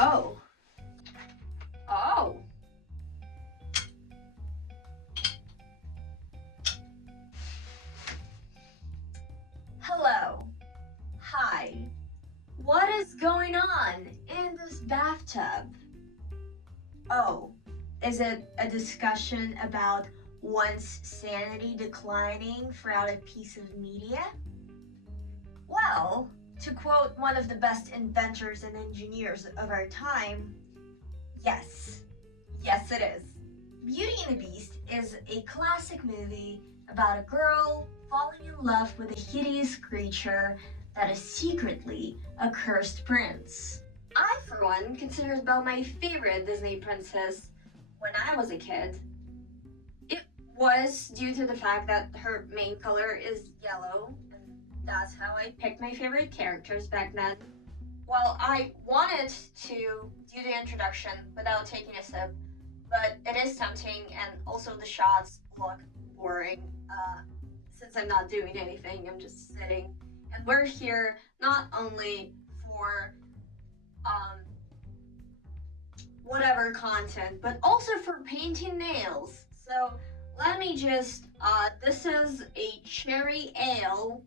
Oh. Oh. Hello. Hi. What is going on in this bathtub? Oh, is it a discussion about one's sanity declining throughout a piece of media? Well, to quote one of the best inventors and engineers of our time, yes. Yes, it is. Beauty and the Beast is a classic movie about a girl falling in love with a hideous creature that is secretly a cursed prince. I, for one, consider Belle my favorite Disney princess when I was a kid. It was due to the fact that her main color is yellow, and that's how I picked my favorite characters back then. Well, I wanted to do the introduction without taking a sip, but it is tempting, and also the shots look boring. Since I'm not doing anything, I'm just sitting. And we're here not only for whatever content, but also for painting nails. So let me just, this is a cherry ale.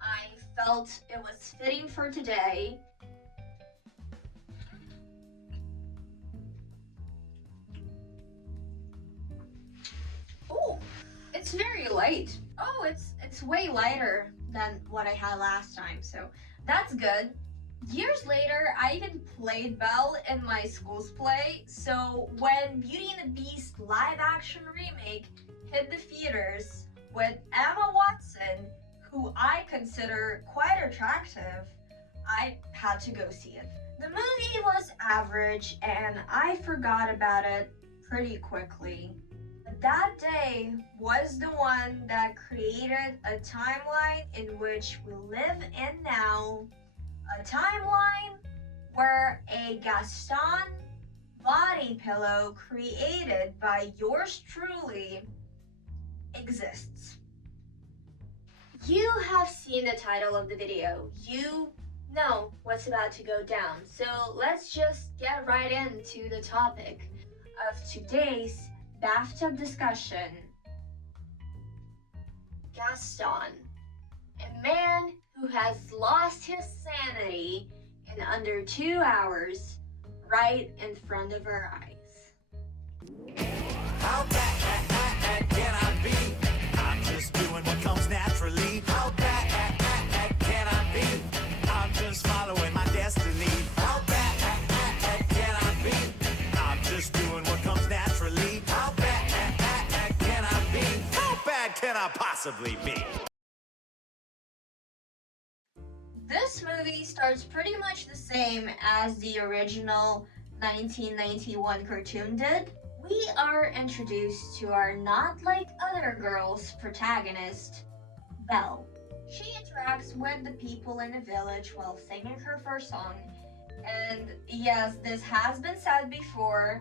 I felt it was fitting for today. Oh, it's very light. Oh, it's way lighter than what I had last time, so that's good. Years later, I even played Belle in my school's play, so when Beauty and the Beast live action remake hit the theaters with Emma Watson, who I consider quite attractive, I had to go see it. The movie was average and I forgot about it pretty quickly. But that day was the one that created a timeline in which we live in now. A timeline where a Gaston body pillow created by yours truly exists. You have seen the title of the video. You know what's about to go down. So let's just get right into the topic of today's bathtub discussion. Gaston, a man who has lost his sanity in under 2 hours, right in front of our eyes. How bad can I be? I'm just doing what comes naturally. How bad can I be? I'm just following my destiny. How bad can I be? I'm just doing what comes naturally. How bad can I be? How bad can I possibly be? This movie starts pretty much the same as the original 1991 cartoon did. We are introduced to our not like other girls protagonist, Belle. She interacts with the people in the village while singing her first song. And yes, this has been said before,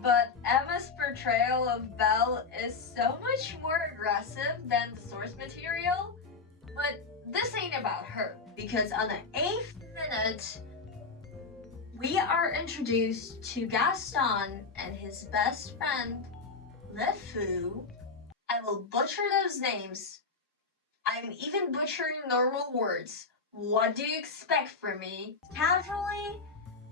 but Emma's portrayal of Belle is so much more aggressive than the source material. But this ain't about her, because on the 8th minute, we are introduced to Gaston and his best friend, Le Fou. I will butcher those names. I'm even butchering normal words. What do you expect from me? Casually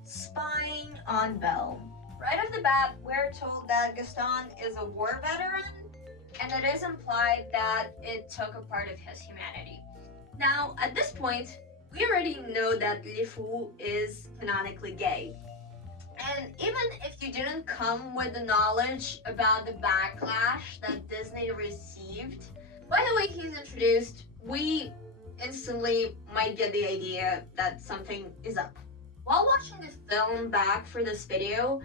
spying on Belle. Right off the bat, we're told that Gaston is a war veteran, and it is implied that it took a part of his humanity. Now, at this point, we already know that Le Fou is canonically gay. And even if you didn't come with the knowledge about the backlash that Disney received, by the way he's introduced, we instantly might get the idea that something is up. While watching the film back for this video,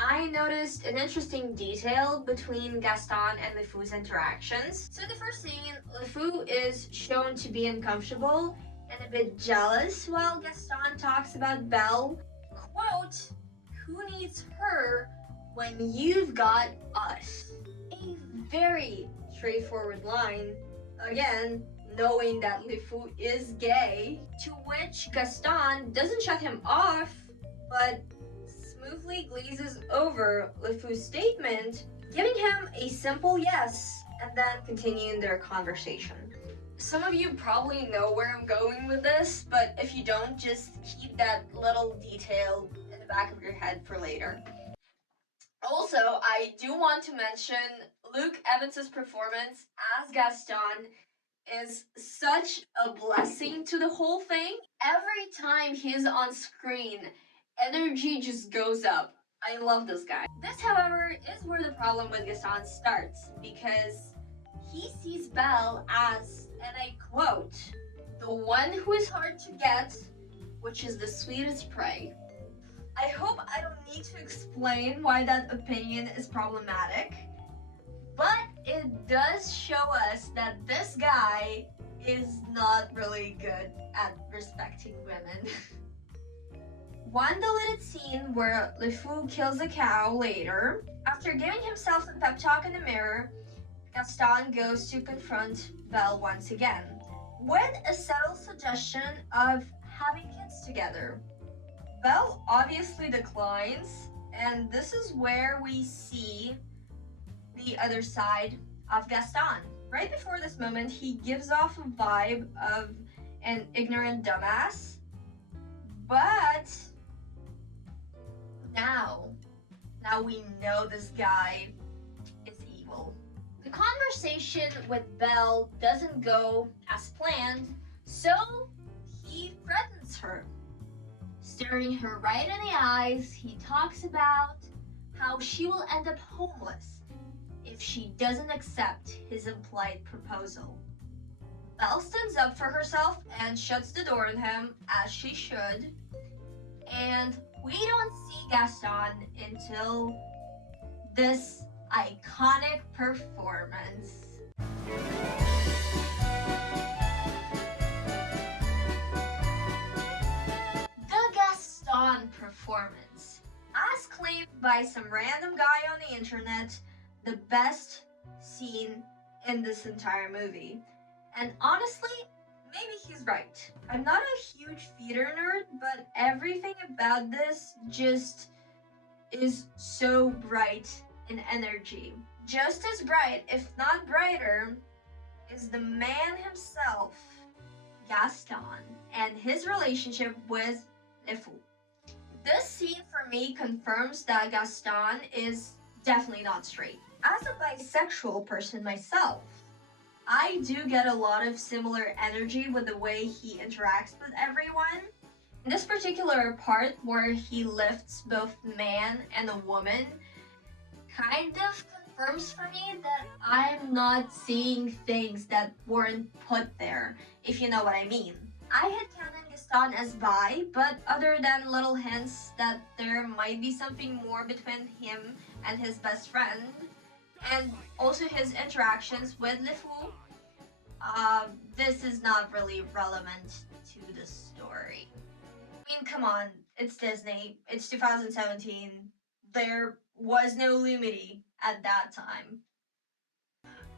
I noticed an interesting detail between Gaston and Le Fou's interactions. So the first scene, Le Fou is shown to be uncomfortable and a bit jealous while Gaston talks about Belle. Quote, "Who needs her when you've got us?" A very straightforward line. Again, knowing that Le Fou is gay, to which Gaston doesn't shut him off, but quickly glazes over LeFou's statement, giving him a simple yes, and then continuing their conversation. Some of you probably know where I'm going with this, but if you don't, just keep that little detail in the back of your head for later. Also, I do want to mention Luke Evans' performance as Gaston is such a blessing to the whole thing. Every time he's on screen, energy just goes up. I love this guy. This, however, is where the problem with Gaston starts, because he sees Belle as, and I quote, the one who is hard to get, which is the sweetest prey. I hope I don't need to explain why that opinion is problematic, but it does show us that this guy is not really good at respecting women. One deleted scene where LeFou kills a cow later, after giving himself a pep talk in the mirror, Gaston goes to confront Belle once again, with a subtle suggestion of having kids together. Belle obviously declines, and this is where we see the other side of Gaston. Right before this moment, he gives off a vibe of an ignorant dumbass, but now we know this guy is evil. The conversation with Belle doesn't go as planned, so he threatens her. Staring her right in the eyes, he talks about how she will end up homeless if she doesn't accept his implied proposal. Belle stands up for herself and shuts the door on him, as she should, and we don't see Gaston until this iconic performance. The Gaston performance, as claimed by some random guy on the internet, the best scene in this entire movie. And honestly, maybe he's right. I'm not a huge theater nerd, but everything about this just is so bright in energy. Just as bright, if not brighter, is the man himself, Gaston, and his relationship with LeFou. This scene for me confirms that Gaston is definitely not straight. As a bisexual person myself, I do get a lot of similar energy with the way he interacts with everyone. In this particular part where he lifts both the man and the woman, kind of confirms for me that I'm not seeing things that weren't put there, if you know what I mean. I had canon Gaston as bi, but other than little hints that there might be something more between him and his best friend, and also his interactions with LeFou, this is not really relevant to the story. I mean, come on, it's Disney, it's 2017, there was no Lumity at that time.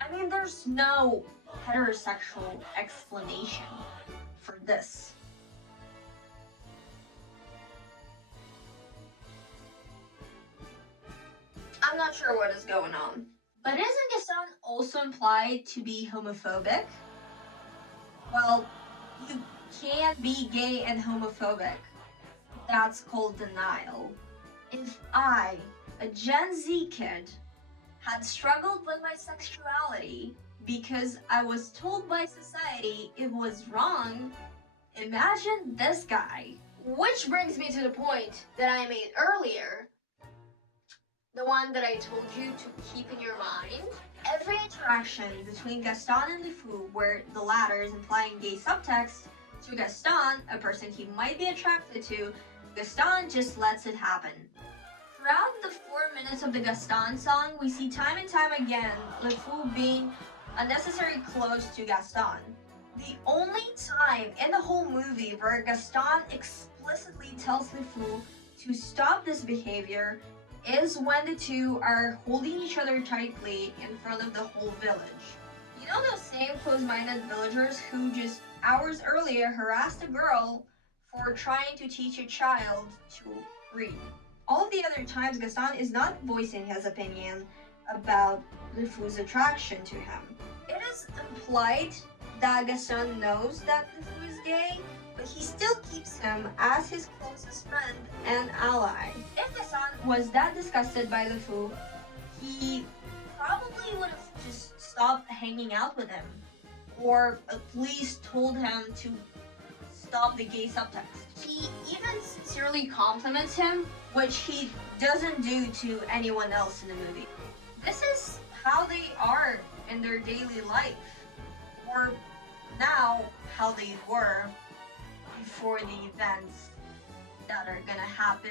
I mean, there's no heterosexual explanation for this. I'm not sure what is going on. But isn't Gaston also implied to be homophobic? Well, you can't be gay and homophobic. That's called denial. If I, a Gen Z kid, had struggled with my sexuality because I was told by society it was wrong, imagine this guy. Which brings me to the point that I made earlier, the one that I told you to keep in your mind. Every interaction between Gaston and LeFou where the latter is implying gay subtext to Gaston, a person he might be attracted to, Gaston just lets it happen. Throughout the 4 minutes of the Gaston song, we see time and time again LeFou being unnecessarily close to Gaston. The only time in the whole movie where Gaston explicitly tells LeFou to stop this behavior is when the two are holding each other tightly in front of the whole village. You know those same close-minded villagers who just hours earlier harassed a girl for trying to teach a child to read? All of the other times, Gaston is not voicing his opinion about LeFou's attraction to him. It is implied that Gaston knows that LeFou is gay, but he still keeps him as his closest friend and ally. If Gaston was that disgusted by LeFou, he probably would have just stopped hanging out with him, or at least told him to stop the gay subtext. He even sincerely compliments him, which he doesn't do to anyone else in the movie. This is how they are in their daily life, or now how they were before the events that are gonna happen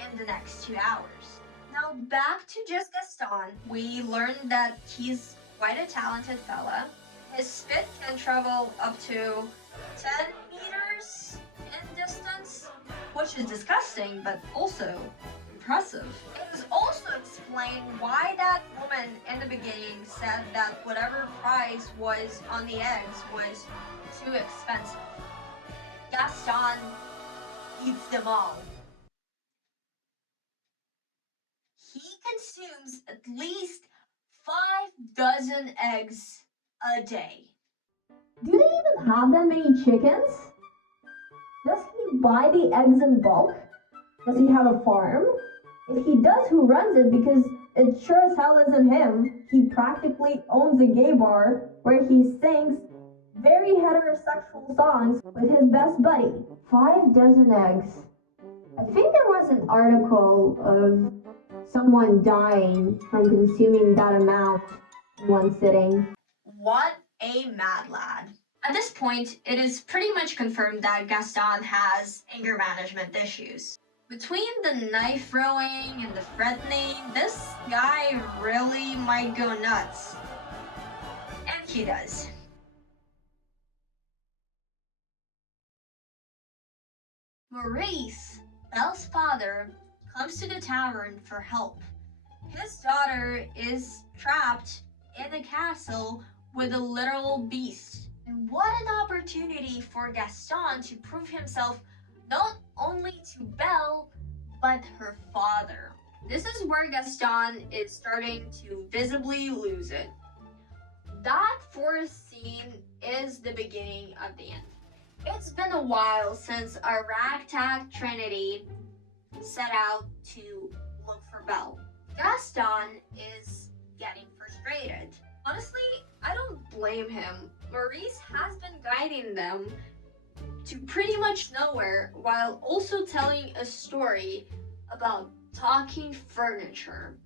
in the next 2 hours. Now back to just Gaston, we learned that he's quite a talented fella. His spit can travel up to 10 meters in distance, which is disgusting, but also impressive. It is also explained why that woman in the beginning said that whatever price was on the eggs was too expensive. Gaston eats them all. He consumes at least 5 dozen eggs a day. Do they even have that many chickens? Does he buy the eggs in bulk? Does he have a farm? If he does, who runs it? Because it sure as hell isn't him. He practically owns a gay bar where he sings very heterosexual songs with his best buddy. 5 dozen eggs. I think there was an article of someone dying from consuming that amount in one sitting. What a mad lad. At this point, it is pretty much confirmed that Gaston has anger management issues. Between the knife throwing and the threatening, this guy really might go nuts. And he does. Maurice, Belle's father, comes to the tavern for help. His daughter is trapped in a castle with a literal beast. And what an opportunity for Gaston to prove himself not only to Belle, but her father. This is where Gaston is starting to visibly lose it. That fourth scene is the beginning of the end. It's been a while since a ragtag trinity set out to look for Belle. Gaston is getting frustrated. Honestly, I don't blame him. Maurice has been guiding them to pretty much nowhere while also telling a story about talking furniture.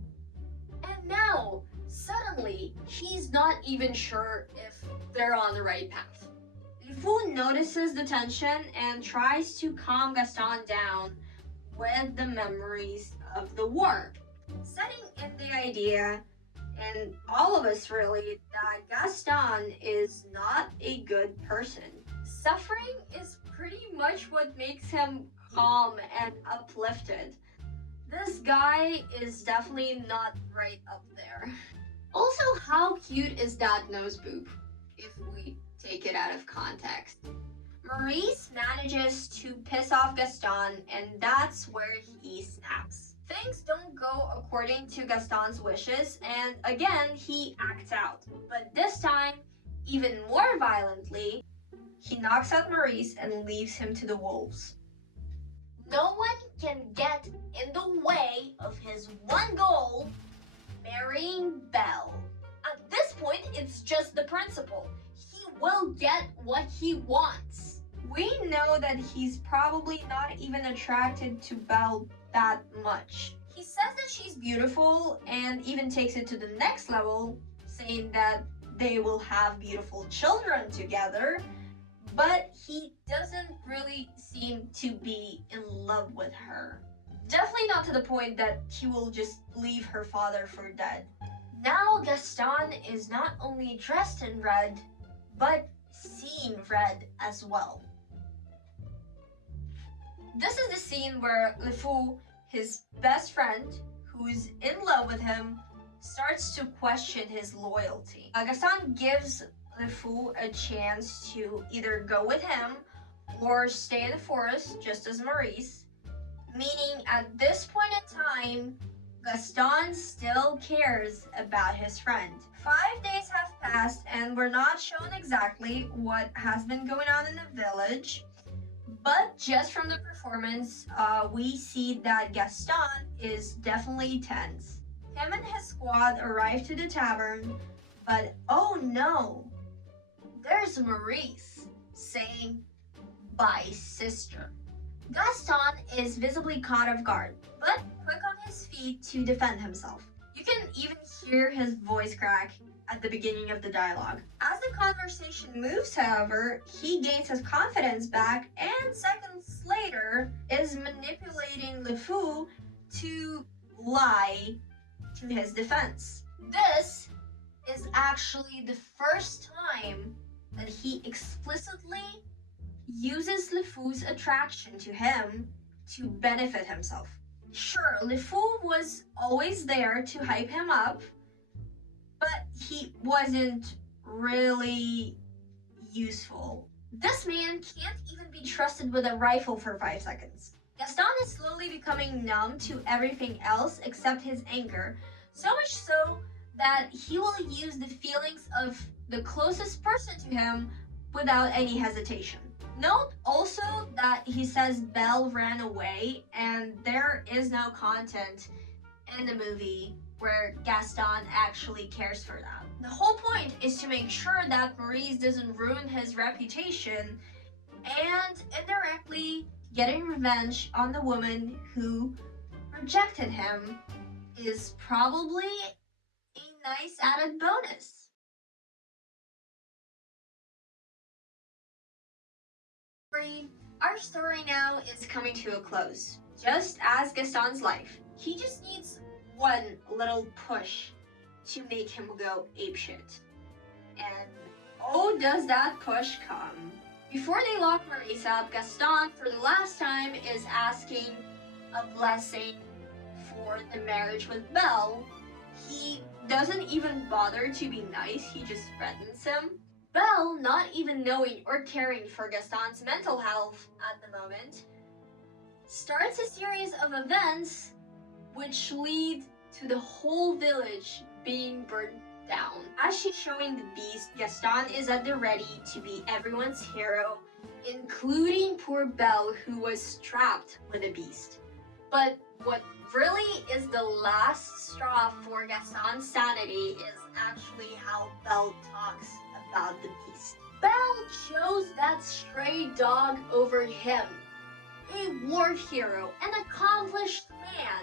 And now, suddenly, he's not even sure if they're on the right path. LeFou notices the tension and tries to calm Gaston down with the memories of the war, setting in the idea, and all of us really, that Gaston is not a good person. Suffering is pretty much what makes him calm and uplifted. This guy is definitely not right up there. Also, how cute is that nose boob, if we take it out of context? Maurice manages to piss off Gaston, and that's where he snaps. Things don't go according to Gaston's wishes, and again, he acts out. But this time, even more violently, he knocks out Maurice and leaves him to the wolves. No one can get in the way of his one goal, marrying Belle. At this point, it's just the principle. He will get what he wants. We know that he's probably not even attracted to Belle that much. He says that she's beautiful and even takes it to the next level, saying that they will have beautiful children together, but he doesn't really seem to be in love with her. Definitely not to the point that he will just leave her father for dead. Now Gaston is not only dressed in red, but seeing red as well. This is the scene where LeFou, his best friend, who's in love with him, starts to question his loyalty. Gaston gives LeFou a chance to either go with him or stay in the forest, just as Maurice. Meaning at this point in time, Gaston still cares about his friend. 5 days have passed and we're not shown exactly what has been going on in the village. But just from the performance, we see that Gaston is definitely tense. Him and his squad arrive to the tavern, but oh no, there's Maurice saying, "Bye, sister." Gaston is visibly caught off guard, but quick on his feet to defend himself. You can even hear his voice crack at the beginning of the dialogue. As the conversation moves, however, he gains his confidence back and seconds later is manipulating LeFou to lie to his defense. This is actually the first time that he explicitly uses LeFou's attraction to him to benefit himself. Sure, LeFou was always there to hype him up, but he wasn't really useful. This man can't even be trusted with a rifle for 5 seconds. Gaston is slowly becoming numb to everything else except his anger, so much so that he will use the feelings of the closest person to him without any hesitation. Note also that he says Belle ran away, and there is no content in the movie where Gaston actually cares for that. The whole point is to make sure that Maurice doesn't ruin his reputation and indirectly getting revenge on the woman who rejected him is probably a nice added bonus. Our story now is coming to a close. Just as Gaston's life, he just needs one little push to make him go apeshit. And oh, does that push come? Before they lock Maurice up, Gaston, for the last time, is asking a blessing for the marriage with Belle. He doesn't even bother to be nice, he just threatens him. Belle, not even knowing or caring for Gaston's mental health at the moment, starts a series of events which lead to the whole village being burned down. As she's showing the beast, Gaston is at the ready to be everyone's hero, including poor Belle, who was trapped with the beast. But what really is the last straw for Gaston's sanity is actually how Belle talks about the beast. Belle chose that stray dog over him, a war hero, an accomplished man,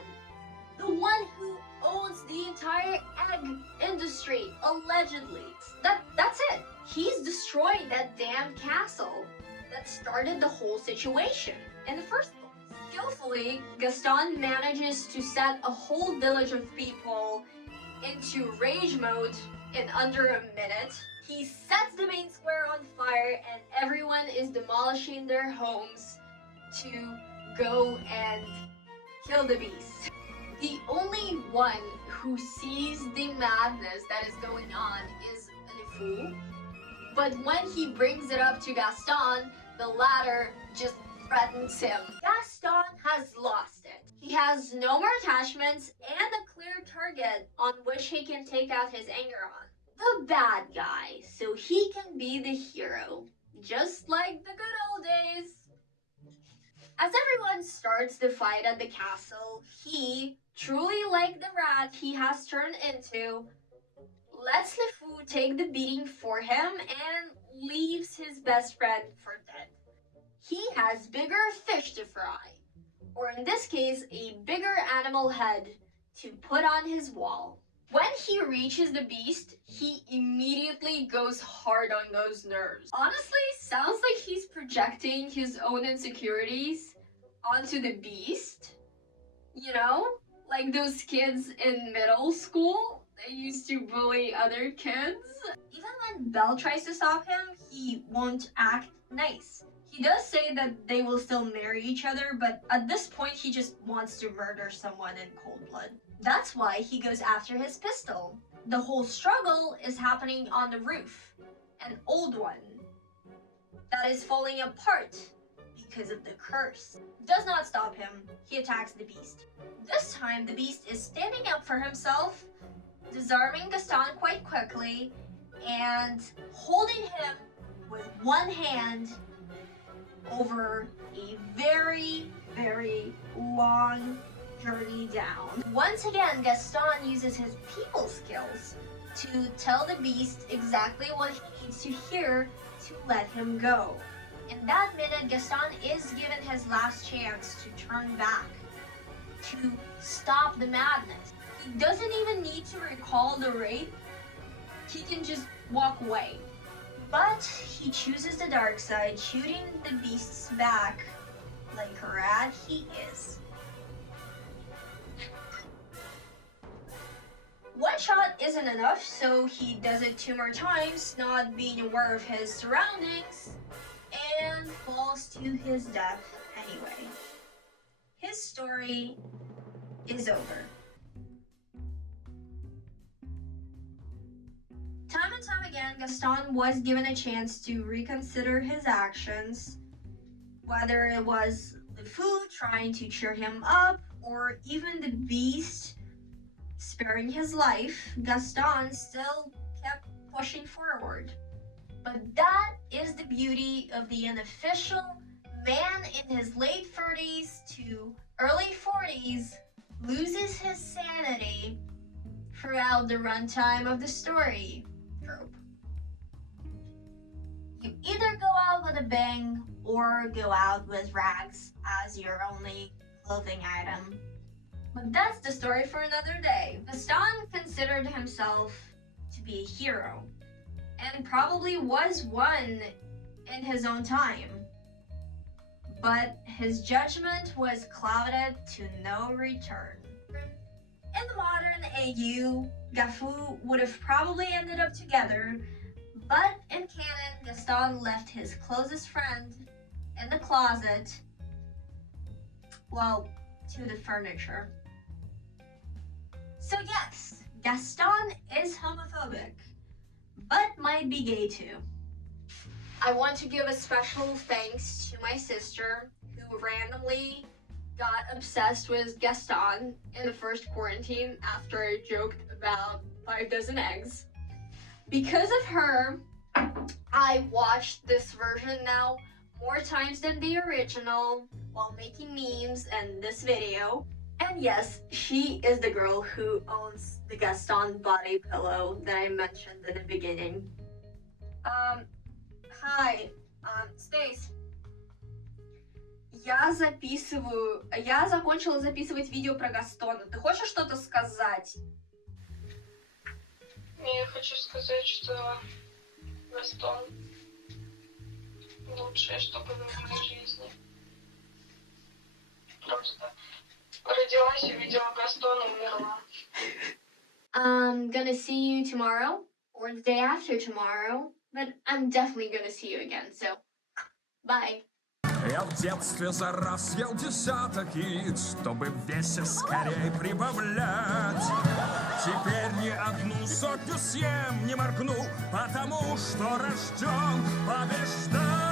the one who owns the entire egg industry, allegedly. That's it. He's destroying that damn castle that started the whole situation in the first place. Skillfully, Gaston manages to set a whole village of people into rage mode in under a minute. He sets the main square on fire and everyone is demolishing their homes to go and kill the beast. The only one who sees the madness that is going on is LeFou, but when he brings it up to Gaston, the latter just threatens him. Gaston has lost it. He has no more attachments and a clear target on which he can take out his anger on. The bad guy, so he can be the hero, just like the good old days. As everyone starts the fight at the castle, he, truly like the rat he has turned into, lets LeFou take the beating for him and leaves his best friend for dead. He has bigger fish to fry, or in this case, a bigger animal head to put on his wall. When he reaches the beast, he immediately goes hard on those nerves. Honestly, sounds like he's projecting his own insecurities onto the beast. You know? Like those kids in middle school, they used to bully other kids. Even when Belle tries to stop him, he won't act nice. He does say that they will still marry each other, but at this point he just wants to murder someone in cold blood. That's why he goes after his pistol. The whole struggle is happening on the roof, an old one that is falling apart because of the curse. Does not stop him. He attacks the beast. This time, the beast is standing up for himself, disarming Gaston quite quickly, and holding him with one hand over a very, very long journey down. Once again, Gaston uses his people skills to tell the beast exactly what he needs to hear to let him go. In that minute, Gaston is given his last chance to turn back, to stop the madness. He doesn't even need to recall the rape. He can just walk away. But he chooses the dark side, shooting the beast's back like a rat he is. One shot isn't enough, so he does it 2 more times, not being aware of his surroundings, and falls to his death anyway. His story is over. Time and time again, Gaston was given a chance to reconsider his actions, whether it was the food trying to cheer him up, or even the beast sparing his life. Gaston still kept pushing forward. But that is the beauty of the unofficial man in his late 30s to early 40s loses his sanity throughout the runtime of the story trope. You either go out with a bang or go out with rags as your only clothing item. But that's the story for another day. Gaston considered himself to be a hero, and probably was one in his own time. But his judgment was clouded to no return. In the modern AU, Gafu would have probably ended up together, but in canon, Gaston left his closest friend in the closet, well, to the furniture. So yes, Gaston is homophobic, but might be gay too. I want to give a special thanks to my sister, who randomly got obsessed with Gaston in the first quarantine after I joked about 5 dozen eggs. Because of her, I watched this version now more times than the original while making memes and this video. And yes, she is the girl who owns the Gaston body pillow that I mentioned in the beginning. Hi, Stace. Я закончила записывать видео про Гастона. Ты хочешь что-то сказать? Я хочу сказать, что Гастон лучшее, что было в моей жизни. Просто родилась, увидела Гастона, умерла. I'm gonna see you tomorrow or the day after tomorrow, but I'm definitely gonna see you again, so bye. Я в детстве за раз съел десяток яиц, чтобы в весе скорее прибавлять. Теперь ни одну сотню съем, не моргну, потому что рожден побеждать.